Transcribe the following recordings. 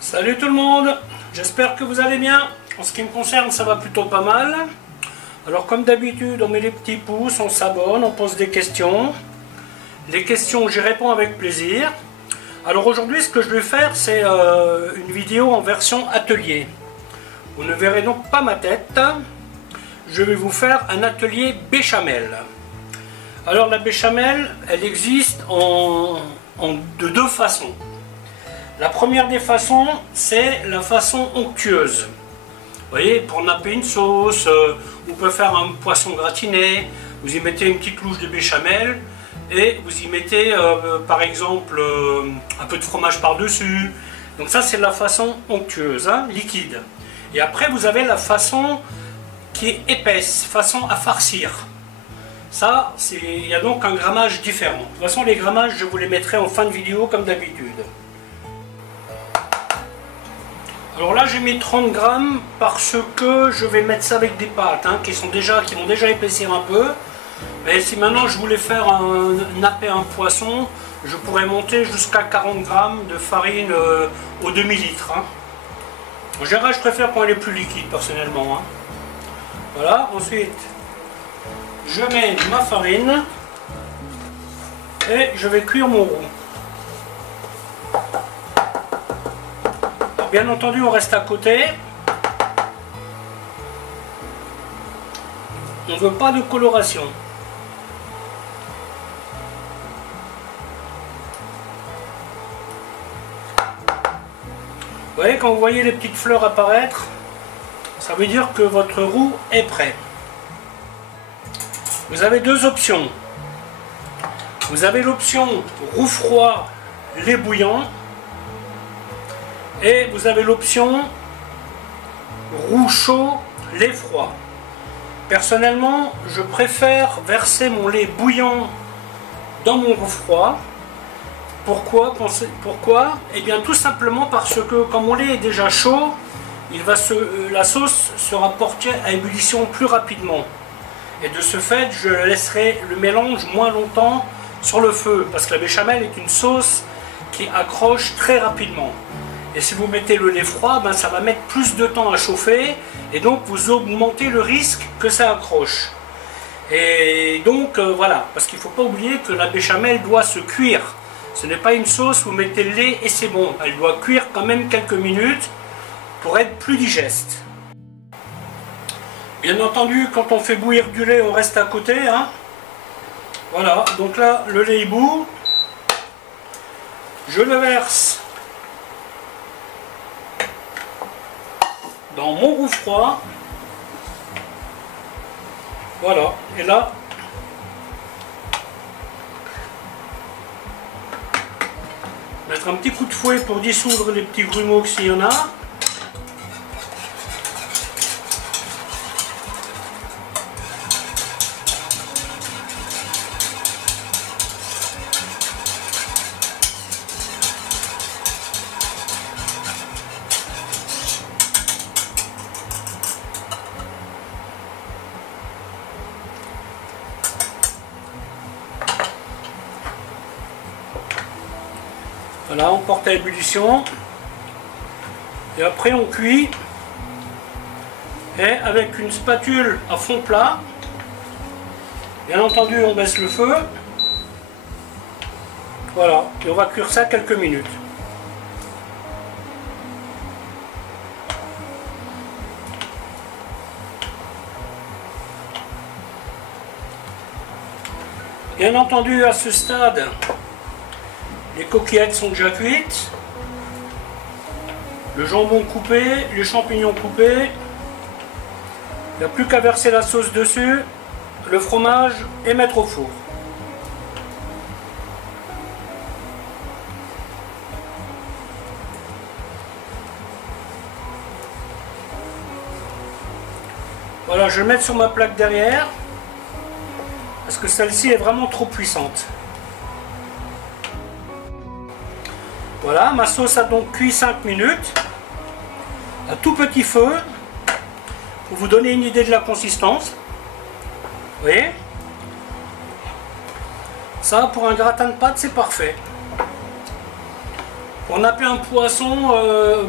Salut tout le monde, j'espère que vous allez bien. En ce qui me concerne, ça va plutôt pas mal. Alors comme d'habitude, on met les petits pouces, on s'abonne, on pose des questions. Les questions, j'y réponds avec plaisir. Alors aujourd'hui, ce que je vais faire, c'est une vidéo en version atelier. Vous ne verrez donc pas ma tête. Je vais vous faire un atelier béchamel. Alors la béchamel, elle existe de deux façons. La première des façons, c'est la façon onctueuse. Vous voyez, pour napper une sauce, vous pouvez faire un poisson gratiné, vous y mettez une petite louche de béchamel et vous y mettez par exemple un peu de fromage par-dessus. Donc ça c'est la façon onctueuse, hein, liquide. Et après vous avez la façon qui est épaisse, façon à farcir. Ça, il y a donc un grammage différent. De toute façon les grammages je vous les mettrai en fin de vidéo comme d'habitude. Alors là j'ai mis 30 grammes parce que je vais mettre ça avec des pâtes hein, qui vont déjà épaissir un peu. Mais si maintenant je voulais faire napper un poisson, je pourrais monter jusqu'à 40 grammes de farine au demi-litre. Hein. En général je préfère quand elle est plus liquide personnellement. Hein. Voilà, ensuite je mets ma farine et je vais cuire mon roux. Bien entendu, on reste à côté. On ne veut pas de coloration. Vous voyez, quand vous voyez les petites fleurs apparaître, ça veut dire que votre roux est prêt. Vous avez deux options. Vous avez l'option roux froid, lait bouillant. Et vous avez l'option roux chaud, lait froid. Personnellement, je préfère verser mon lait bouillant dans mon roux froid. Pourquoi? Eh bien tout simplement parce que quand mon lait est déjà chaud, la sauce sera portée à ébullition plus rapidement. Et de ce fait, je laisserai le mélange moins longtemps sur le feu. Parce que la béchamel est une sauce qui accroche très rapidement. Et si vous mettez le lait froid, ben ça va mettre plus de temps à chauffer et donc vous augmentez le risque que ça accroche. Et donc voilà, parce qu'il ne faut pas oublier que la béchamel doit se cuire. Ce n'est pas une sauce, vous mettez le lait et c'est bon. Elle doit cuire quand même quelques minutes pour être plus digeste. Bien entendu, quand on fait bouillir du lait, on reste à côté. Hein. Voilà, donc là, le lait bout. Je le verse dans mon roux froid. Voilà, et là mettre un petit coup de fouet pour dissoudre les petits grumeaux s'il y en a. Voilà, on porte à ébullition et après on cuit et avec une spatule à fond plat, bien entendu on baisse le feu, voilà, et on va cuire ça quelques minutes. Bien entendu à ce stade, les coquillettes sont déjà cuites, le jambon coupé, les champignons coupés. Il n'y a plus qu'à verser la sauce dessus, le fromage et mettre au four. Voilà, je vais le mettre sur ma plaque derrière, parce que celle-ci est vraiment trop puissante. Voilà, ma sauce a donc cuit 5 minutes à tout petit feu pour vous donner une idée de la consistance. Vous voyez? Ça, pour un gratin de pâtes, c'est parfait. Pour napper un poisson,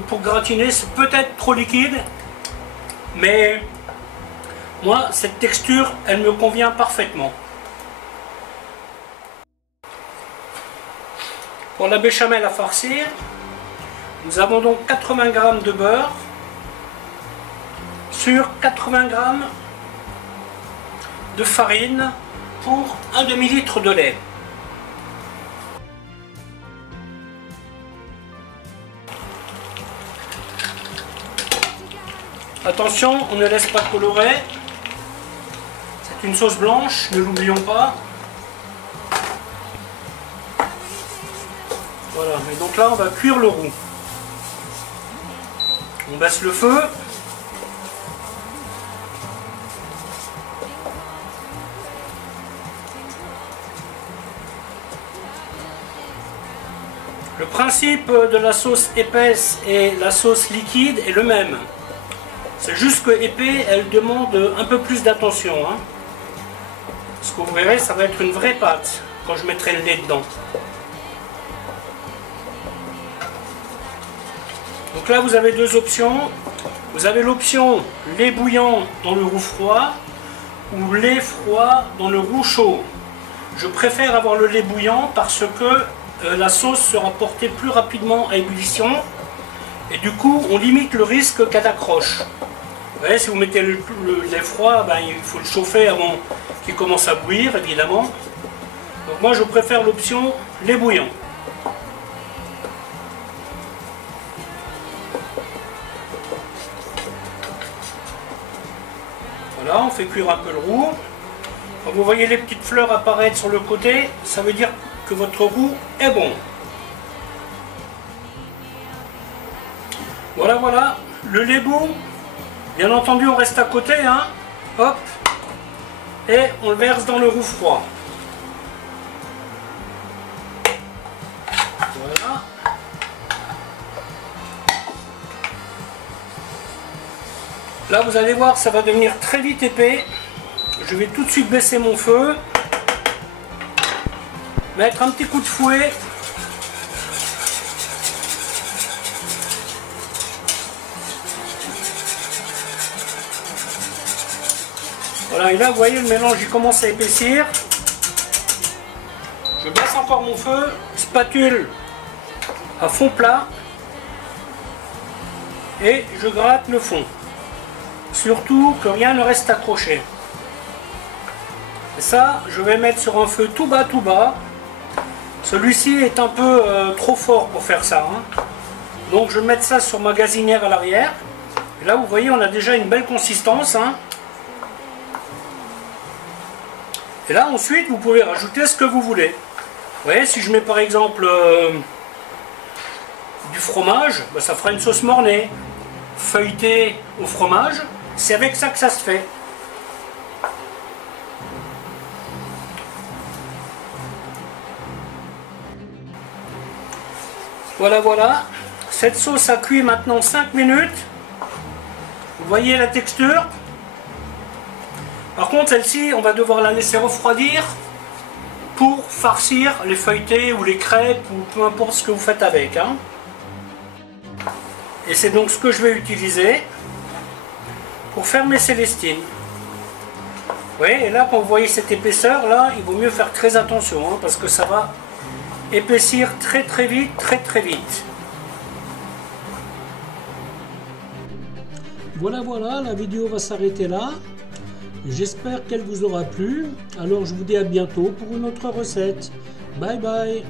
pour gratiner, c'est peut-être trop liquide, mais moi, cette texture, elle me convient parfaitement. Pour la béchamel à farcir, nous avons donc 80 g de beurre sur 80 g de farine pour un demi-litre de lait. Attention, on ne laisse pas colorer. C'est une sauce blanche, ne l'oublions pas. Voilà, et donc là on va cuire le roux. On baisse le feu. Le principe de la sauce épaisse et la sauce liquide est le même. C'est juste que épais, elle demande un peu plus d'attention. Hein. Parce que vous verrez, ça va être une vraie pâte quand je mettrai le lait dedans. Donc là, vous avez deux options. Vous avez l'option lait bouillant dans le roux froid ou lait froid dans le roux chaud. Je préfère avoir le lait bouillant parce que la sauce sera portée plus rapidement à ébullition et du coup, on limite le risque qu'elle accroche. Vous voyez, si vous mettez le lait froid, ben, il faut le chauffer avant qu'il commence à bouillir, évidemment. Donc moi, je préfère l'option lait bouillant. Voilà, on fait cuire un peu le roux. Quand vous voyez les petites fleurs apparaître sur le côté, ça veut dire que votre roux est bon. Voilà, voilà, le lait bout. Bien entendu, on reste à côté, hein. Hop, et on le verse dans le roux froid. Voilà. Là, vous allez voir, ça va devenir très vite épais. Je vais tout de suite baisser mon feu, mettre un petit coup de fouet. Voilà, et là, vous voyez, le mélange, il commence à épaissir. Je baisse encore mon feu, spatule à fond plat, et je gratte le fond. Surtout que rien ne reste accroché. Et ça, je vais mettre sur un feu tout bas, tout bas. Celui-ci est un peu trop fort pour faire ça. Hein. Donc je vais mettre ça sur ma gazinière à l'arrière. Et là, vous voyez, on a déjà une belle consistance. Hein. Et là, ensuite, vous pouvez rajouter ce que vous voulez. Vous voyez, si je mets par exemple du fromage, ben, ça fera une sauce mornay. Feuilletée au fromage, c'est avec ça que ça se fait. Voilà, voilà. Cette sauce a cuit maintenant 5 minutes. Vous voyez la texture. Par contre, celle-ci, on va devoir la laisser refroidir pour farcir les feuilletés ou les crêpes ou peu importe ce que vous faites avec. Hein. Et c'est donc ce que je vais utiliser pour faire mes célestines. Vous voyez, et là, quand vous voyez cette épaisseur, là, il vaut mieux faire très attention, hein, parce que ça va épaissir très très vite, très très vite. Voilà, voilà, la vidéo va s'arrêter là. J'espère qu'elle vous aura plu. Alors, je vous dis à bientôt pour une autre recette. Bye bye.